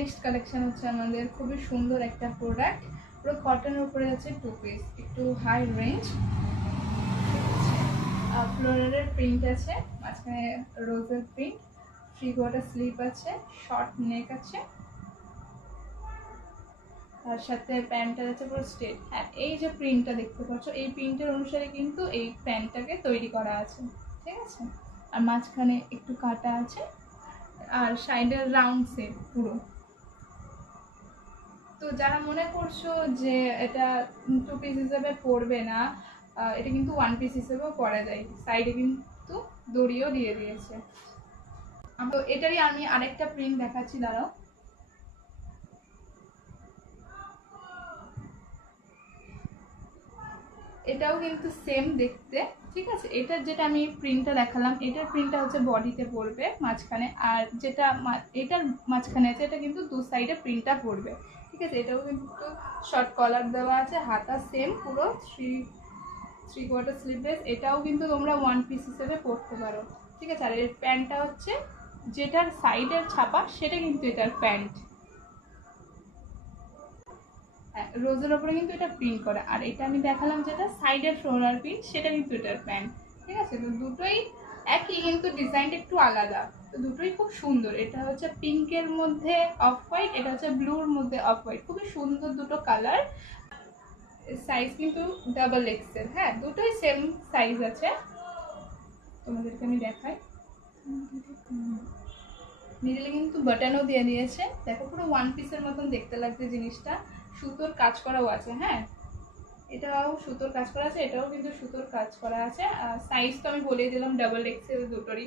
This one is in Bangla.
নেক্সট কালেকশন হচ্ছে আমাদের খুবই সুন্দর একটা প্রোডাক্ট, পুরো কটনের উপরে আছে, 2 পিস, একটু হাই রেঞ্জ, ফ্লোরালের প্রিন্ট আছে, মাঝখানে রোজের প্রিন্ট, 3/4 স্লিপ আছে, শর্ট নেক আছে, তার সাথে প্যান্টটা আছে পুরো স্ট্রেট। হ্যাঁ, এই যে প্রিন্টটা দেখতে পাচ্ছ, এই প্রিন্টের অনুসারে কিন্তু এই প্যান্টটাকে তৈরি করা আছে, ঠিক আছে। আর মাঝখানে একটু কাটা আছে, আর সাইডের রাউন্ড শেপ পুরো। তো যারা মনে করছো যে এটা 2 পিস হিসেবে পরবে না, এটা কিন্তু 1 পিস হিসেবেও পরা যায়, সাইডে কিন্তু দড়িও দিয়ে দিয়েছে। তো এটারই আমি আরেকটা প্রিন্ট দেখাচ্ছি, দাঁড়াও। এটাও কিন্তু সেম দেখতে, ঠিক আছে। এটার যেটা আমি প্রিন্টটা দেখালাম, এটার প্রিন্টটা হচ্ছে বডিতে পড়বে মাঝখানে, আর যেটা এটার মাঝখানে আছে এটা কিন্তু 2 সাইডে প্রিন্টটা পড়বে, ঠিক আছে। এটাও কিন্তু শর্ট কলার দেওয়া আছে, হাতা সেম পুরো 3/4 স্লিভলেস। এটাও কিন্তু তোমরা 1 পিস হিসেবে পরতে পারো, ঠিক আছে। আর এর প্যান্টটা হচ্ছে যেটার সাইডের ছাপা সেটা কিন্তু এটার প্যান্ট, রোজের ওপরে কিন্তু এটা প্রিন্ট করা। আর এটা আমি দেখালাম যেটা সাইডের ফ্লোরাল প্রিন্ট, সেটা কিন্তু এটার প্যান্ট, ঠিক আছে। তো দুটোই একই, কিন্তু ডিজাইনটা একটু আলাদা। তো দুটোই খুব সুন্দর। এটা হচ্ছে পিঙ্কের মধ্যে অফ হোয়াইট, এটা হচ্ছে ব্লুর মধ্যে অফ হোয়াইট, খুবই সুন্দর দুটো কালার। সাইজ কিন্তু ডাবল এক্সেল, হ্যাঁ, দুটোই সেম সাইজ আছে। তোমাদেরকে আমি দেখাই, মিডলে কিন্তু বাটনও দিয়ে দিয়েছে, দেখো পুরো 1 পিসের মতন দেখতে লাগছে জিনিসটা। সুতোর কাজ করাও আছে, হ্যাঁ, এটাও সুতোর কাজ করা আছে, এটাও কিন্তু সুতোর কাজ করা আছে। সাইজ তো আমি বলে দিলাম ডাবল এক্সেল দুটোরই।